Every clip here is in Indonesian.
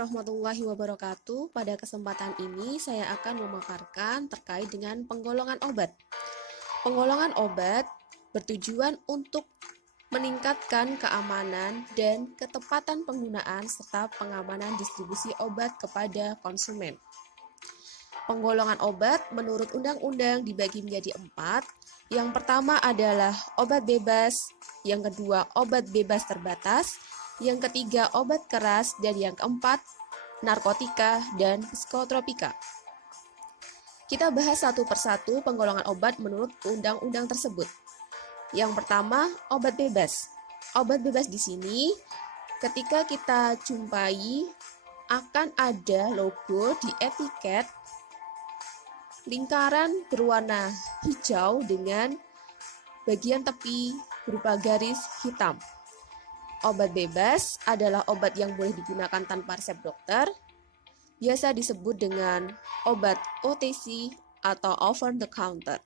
warahmatullahi wabarakatuh. Pada kesempatan ini saya akan memaparkan terkait dengan penggolongan obat. Penggolongan obat bertujuan untuk meningkatkan keamanan dan ketepatan penggunaan serta pengamanan distribusi obat kepada konsumen. Penggolongan obat menurut undang-undang dibagi menjadi 4. Yang pertama adalah obat bebas, yang kedua obat bebas terbatas, yang ketiga obat keras, dan yang keempat narkotika dan psikotropika. Kita bahas satu persatu penggolongan obat menurut undang-undang tersebut. Yang pertama, obat bebas. Obat bebas di sini ketika kita jumpai akan ada logo di etiket lingkaran berwarna hijau dengan bagian tepi berupa garis hitam. Obat bebas adalah obat yang boleh digunakan tanpa resep dokter, biasa disebut dengan obat OTC atau over the counter.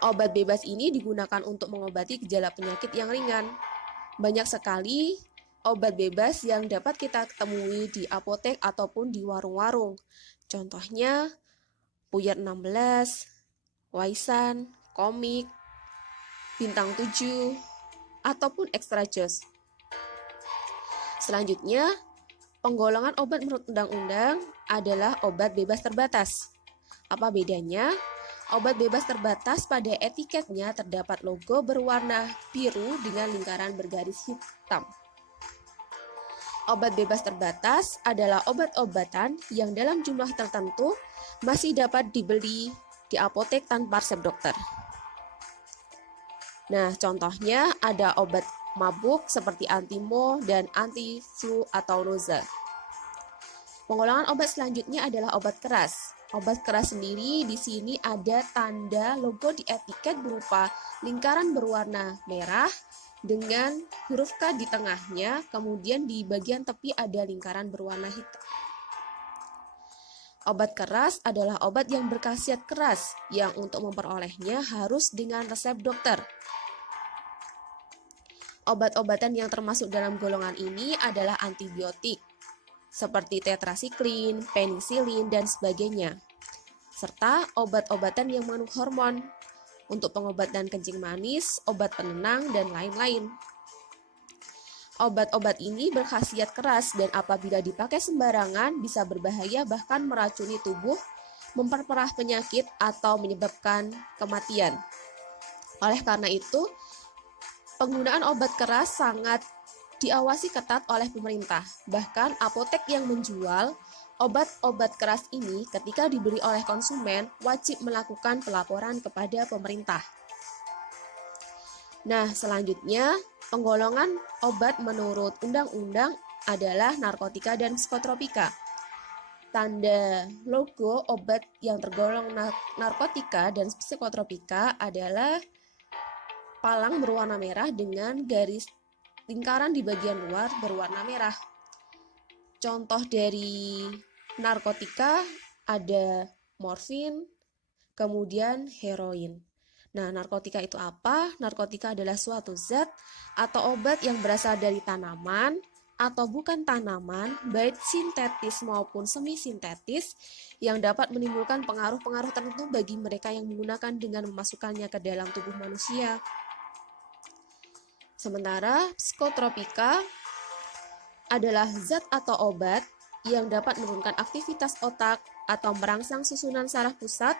Obat bebas ini digunakan untuk mengobati gejala penyakit yang ringan. Banyak sekali obat bebas yang dapat kita temui di apotek ataupun di warung-warung. Contohnya Puyat 16, Waisan, Komik, Bintang 7, ataupun Extra Joss. Selanjutnya, penggolongan obat menurut undang-undang adalah obat bebas terbatas. Apa bedanya? Obat bebas terbatas pada etiketnya terdapat logo berwarna biru dengan lingkaran bergaris hitam. Obat bebas terbatas adalah obat-obatan yang dalam jumlah tertentu masih dapat dibeli di apotek tanpa resep dokter. Nah, contohnya ada obat mabuk seperti antimo dan anti-flu atau roza. Penggolongan obat selanjutnya adalah obat keras. Obat keras sendiri di sini ada tanda logo di etiket berupa lingkaran berwarna merah dengan huruf K di tengahnya, kemudian di bagian tepi ada lingkaran berwarna hitam. Obat keras adalah obat yang berkhasiat keras yang untuk memperolehnya harus dengan resep dokter. Obat-obatan yang termasuk dalam golongan ini adalah antibiotik, seperti tetrasiklin, penisilin, dan sebagainya. Serta obat-obatan yang mengandung hormon, untuk pengobatan kencing manis, obat penenang, dan lain-lain. Obat-obat ini berkhasiat keras dan apabila dipakai sembarangan bisa berbahaya bahkan meracuni tubuh, memperparah penyakit, atau menyebabkan kematian. Oleh karena itu, penggunaan obat keras sangat diawasi ketat oleh pemerintah. Bahkan apotek yang menjual obat-obat keras ini ketika dibeli oleh konsumen wajib melakukan pelaporan kepada pemerintah. Nah, selanjutnya penggolongan obat menurut undang-undang adalah narkotika dan psikotropika. Tanda logo obat yang tergolong narkotika dan psikotropika adalah palang berwarna merah dengan garis lingkaran di bagian luar berwarna merah. Contoh dari narkotika ada morfin, kemudian heroin. Nah, narkotika itu apa? Narkotika adalah suatu zat atau obat yang berasal dari tanaman atau bukan tanaman, baik sintetis maupun semi-sintetis, yang dapat menimbulkan pengaruh-pengaruh tertentu bagi mereka yang menggunakan dengan memasukkannya ke dalam tubuh manusia. Sementara psikotropika adalah zat atau obat yang dapat menurunkan aktivitas otak atau merangsang susunan saraf pusat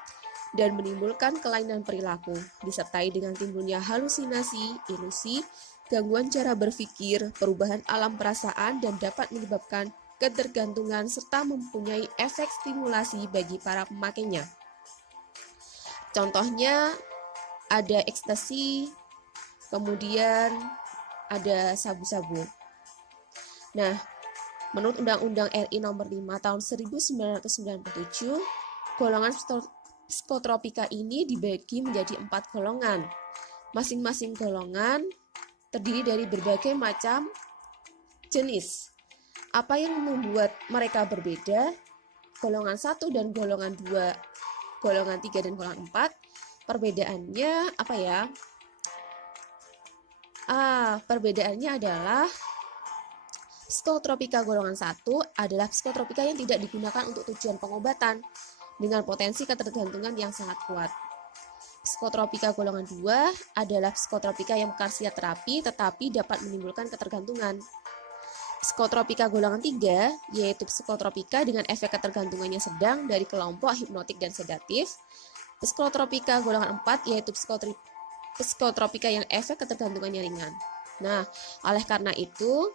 dan menimbulkan kelainan perilaku, disertai dengan timbulnya halusinasi, ilusi, gangguan cara berpikir, perubahan alam perasaan, dan dapat menyebabkan ketergantungan serta mempunyai efek stimulasi bagi para pemakainya. Contohnya ada ekstasi, kemudian ada sabu-sabu. Nah, menurut Undang-Undang RI Nomor 5 Tahun 1997, golongan psikotropika ini dibagi menjadi 4 golongan. Masing-masing golongan terdiri dari berbagai macam jenis. Apa yang membuat mereka berbeda? Golongan 1 dan golongan 2, golongan 3 dan golongan 4, perbedaannya apa ya? Perbedaannya adalah Psikotropika golongan 1 adalah psikotropika yang tidak digunakan untuk tujuan pengobatan dengan potensi ketergantungan yang sangat kuat. Psikotropika golongan 2 adalah psikotropika yang khasiat terapi tetapi dapat menimbulkan ketergantungan. Psikotropika golongan 3 yaitu psikotropika dengan efek ketergantungannya sedang dari kelompok hipnotik dan sedatif. Psikotropika golongan 4 yaitu psikotropika yang efek ketergantungannya ringan. Nah, oleh karena itu,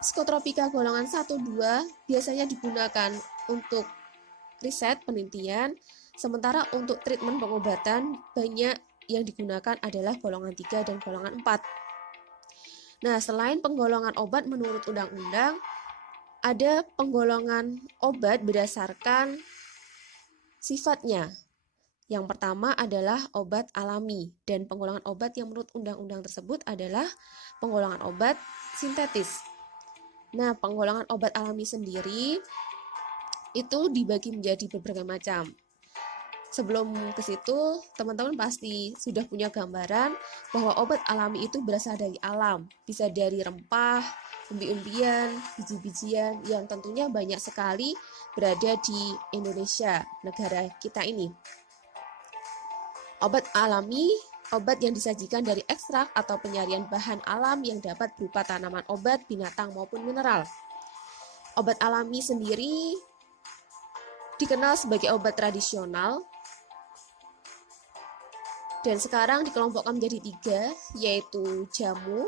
psikotropika golongan 1-2 biasanya digunakan untuk riset penelitian, sementara untuk treatment pengobatan banyak yang digunakan adalah golongan 3 dan golongan 4. Nah, selain penggolongan obat menurut undang-undang, ada penggolongan obat berdasarkan sifatnya. Yang pertama adalah obat alami, dan penggolongan obat yang menurut undang-undang tersebut adalah penggolongan obat sintetis. Nah, penggolongan obat alami sendiri itu dibagi menjadi beberapa macam. Sebelum ke situ, teman-teman pasti sudah punya gambaran bahwa obat alami itu berasal dari alam, bisa dari rempah, umbi-umbian, biji-bijian yang tentunya banyak sekali berada di Indonesia, negara kita ini. Obat alami, obat yang disajikan dari ekstrak atau penyajian bahan alam yang dapat berupa tanaman obat, binatang maupun mineral. Obat alami sendiri dikenal sebagai obat tradisional dan sekarang dikelompokkan menjadi 3, yaitu jamu,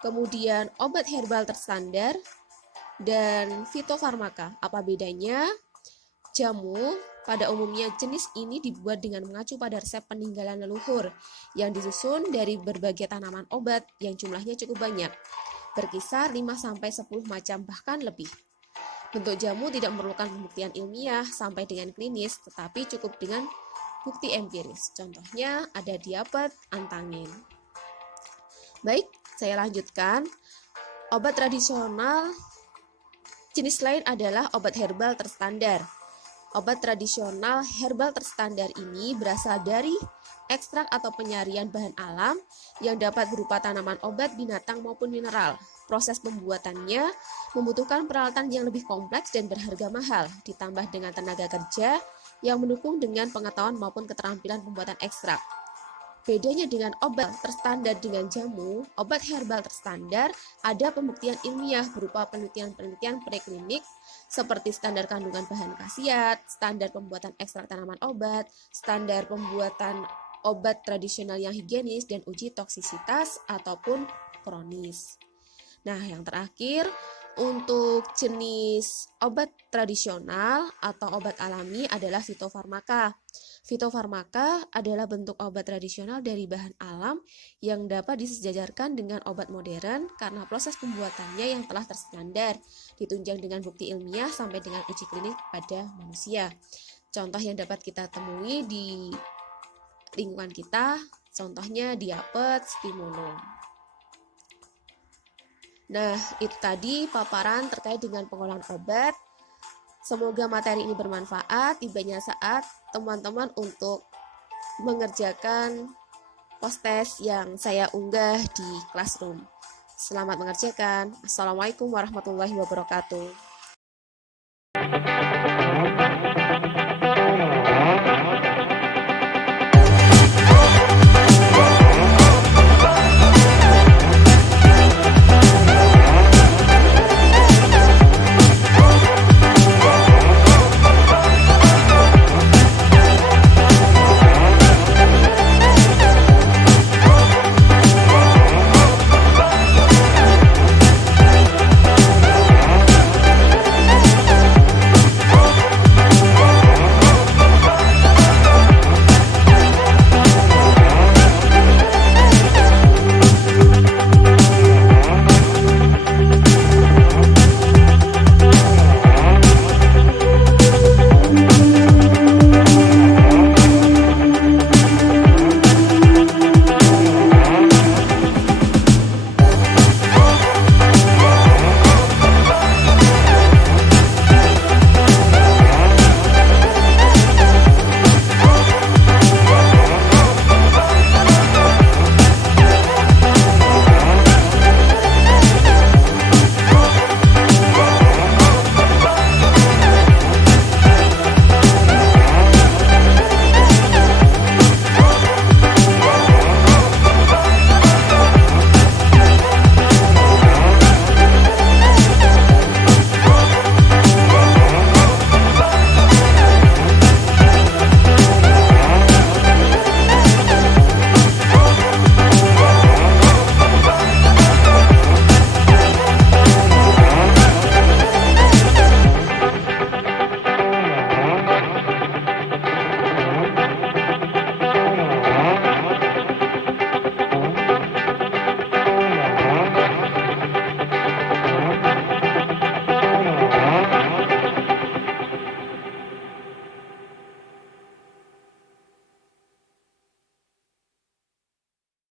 kemudian obat herbal terstandar, dan fitofarmaka. Apa bedanya? Jamu pada umumnya jenis ini dibuat dengan mengacu pada resep peninggalan leluhur yang disusun dari berbagai tanaman obat yang jumlahnya cukup banyak, berkisar 5-10 macam bahkan lebih. Bentuk jamu tidak memerlukan pembuktian ilmiah sampai dengan klinis, tetapi cukup dengan bukti empiris. Contohnya ada diapet, antangin. Baik, saya lanjutkan. Obat tradisional jenis lain adalah obat herbal terstandar. Obat tradisional herbal terstandar ini berasal dari ekstrak atau penyajian bahan alam yang dapat berupa tanaman obat, binatang maupun mineral. Proses pembuatannya membutuhkan peralatan yang lebih kompleks dan berharga mahal, ditambah dengan tenaga kerja yang mendukung dengan pengetahuan maupun keterampilan pembuatan ekstrak. Bedanya dengan obat terstandar dengan jamu, obat herbal terstandar ada pembuktian ilmiah berupa penelitian-penelitian preklinik seperti standar kandungan bahan khasiat, standar pembuatan ekstrak tanaman obat, standar pembuatan obat tradisional yang higienis, dan uji toksisitas ataupun kronis. Nah, yang terakhir, untuk jenis obat tradisional atau obat alami adalah fitofarmaka. Fitofarmaka adalah bentuk obat tradisional dari bahan alam yang dapat disejajarkan dengan obat modern karena proses pembuatannya yang telah terstandar, ditunjang dengan bukti ilmiah sampai dengan uji klinik pada manusia. Contoh yang dapat kita temui di lingkungan kita, contohnya diapet, stimulum. Nah, itu tadi paparan terkait dengan pengolahan obat. Semoga materi ini bermanfaat. Tibanya saat teman-teman untuk mengerjakan post-test yang saya unggah di Classroom. Selamat mengerjakan. Assalamualaikum warahmatullahi wabarakatuh.